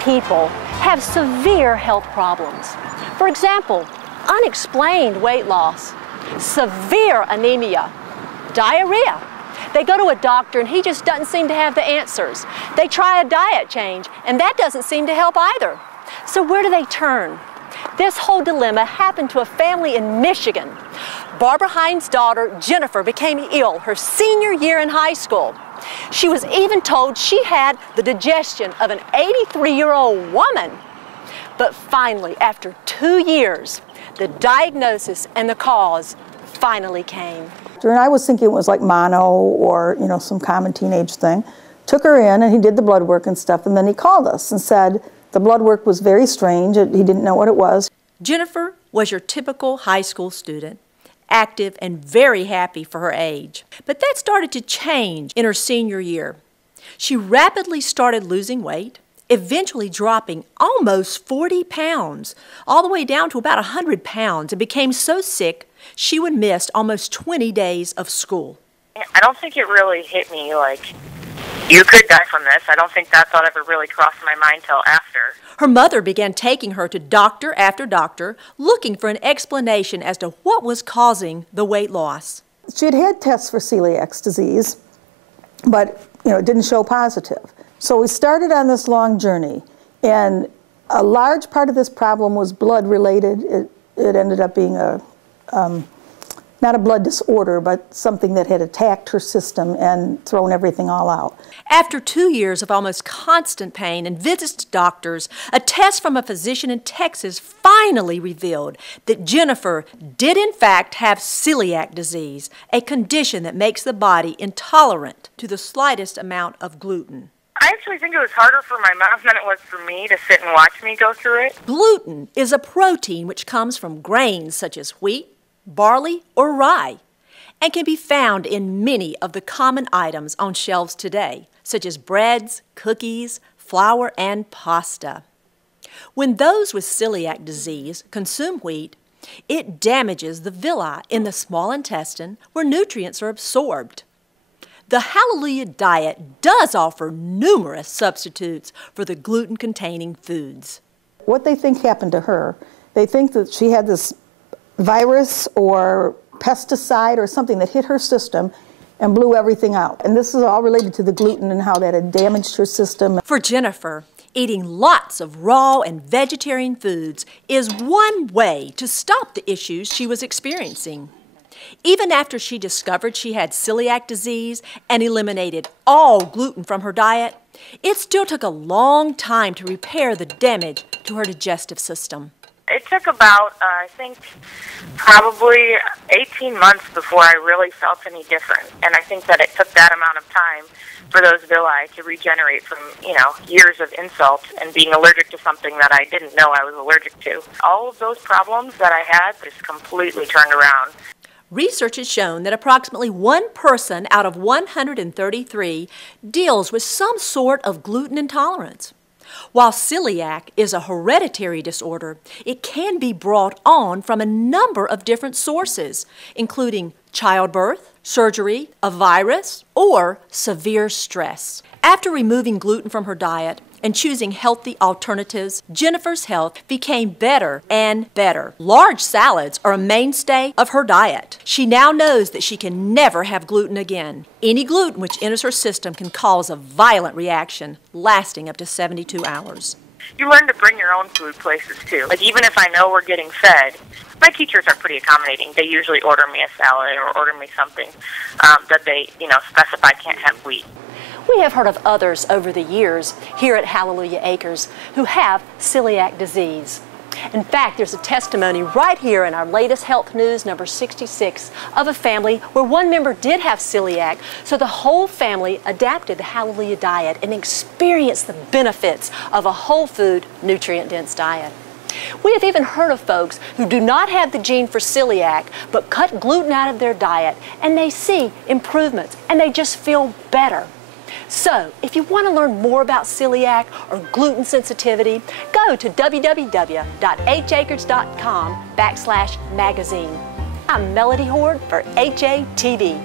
people have severe health problems. For example, unexplained weight loss, severe anemia, diarrhea. They go to a doctor and he just doesn't seem to have the answers. They try a diet change and that doesn't seem to help either. So where do they turn? This whole dilemma happened to a family in Michigan. Barbara Hines' daughter, Jennifer, became ill her senior year in high school. She was even told she had the digestion of an 83-year-old woman. But finally, after 2 years, the diagnosis and the cause finally came. And I was thinking it was like mono or, some common teenage thing. Took her in and he did the blood work and stuff, and then he called us and said the blood work was very strange. He didn't know what it was. Jennifer was your typical high school student, active and very happy for her age. But that started to change in her senior year. She rapidly started losing weight, eventually dropping almost 40 pounds, all the way down to about 100 pounds, and became so sick she would miss almost 20 days of school. I don't think it really hit me like, you could die from this. I don't think that thought ever really crossed my mind till after. Her mother began taking her to doctor after doctor, looking for an explanation as to what was causing the weight loss. She had had tests for celiac disease, but it didn't show positive. So we started on this long journey, and a large part of this problem was blood related. It ended up being not a blood disorder, but something that had attacked her system and thrown everything all out. After 2 years of almost constant pain and visits to doctors, a test from a physician in Texas finally revealed that Jennifer did in fact have celiac disease, a condition that makes the body intolerant to the slightest amount of gluten. I actually think it was harder for my mom than it was for me to sit and watch me go through it. Gluten is a protein which comes from grains such as wheat, barley, or rye, and can be found in many of the common items on shelves today, such as breads, cookies, flour, and pasta. When those with celiac disease consume wheat, it damages the villi in the small intestine where nutrients are absorbed. The Hallelujah diet does offer numerous substitutes for the gluten-containing foods. What they think happened to her, they think that she had this virus or pesticide or something that hit her system and blew everything out. And this is all related to the gluten and how that had damaged her system. For Jennifer, eating lots of raw and vegetarian foods is one way to stop the issues she was experiencing. Even after she discovered she had celiac disease and eliminated all gluten from her diet, it still took a long time to repair the damage to her digestive system. It took about, I think, probably 18 months before I really felt any different. And I think that it took that amount of time for those villi to regenerate from, years of insult and being allergic to something that I didn't know I was allergic to. All of those problems that I had just completely turned around. Research has shown that approximately 1 person out of 133 deals with some sort of gluten intolerance. While celiac is a hereditary disorder, it can be brought on from a number of different sources, including childbirth, surgery, a virus, or severe stress. After removing gluten from her diet and choosing healthy alternatives, Jennifer's health became better and better. Large salads are a mainstay of her diet. She now knows that she can never have gluten again. Any gluten which enters her system can cause a violent reaction, lasting up to 72 hours. You learn to bring your own food places, too. Like, even if I know we're getting fed, my teachers are pretty accommodating. They usually order me a salad or order me something that they, specify can't have wheat. We have heard of others over the years here at Hallelujah Acres who have celiac disease. In fact, there's a testimony right here in our latest Health News, number 66, of a family where one member did have celiac, so the whole family adapted the Hallelujah diet and experienced the benefits of a whole food, nutrient-dense diet. We have even heard of folks who do not have the gene for celiac but cut gluten out of their diet, and they see improvements and they just feel better. So, if you want to learn more about celiac or gluten sensitivity, go to www.hacres.com/magazine. I'm Melody Horde for HATV.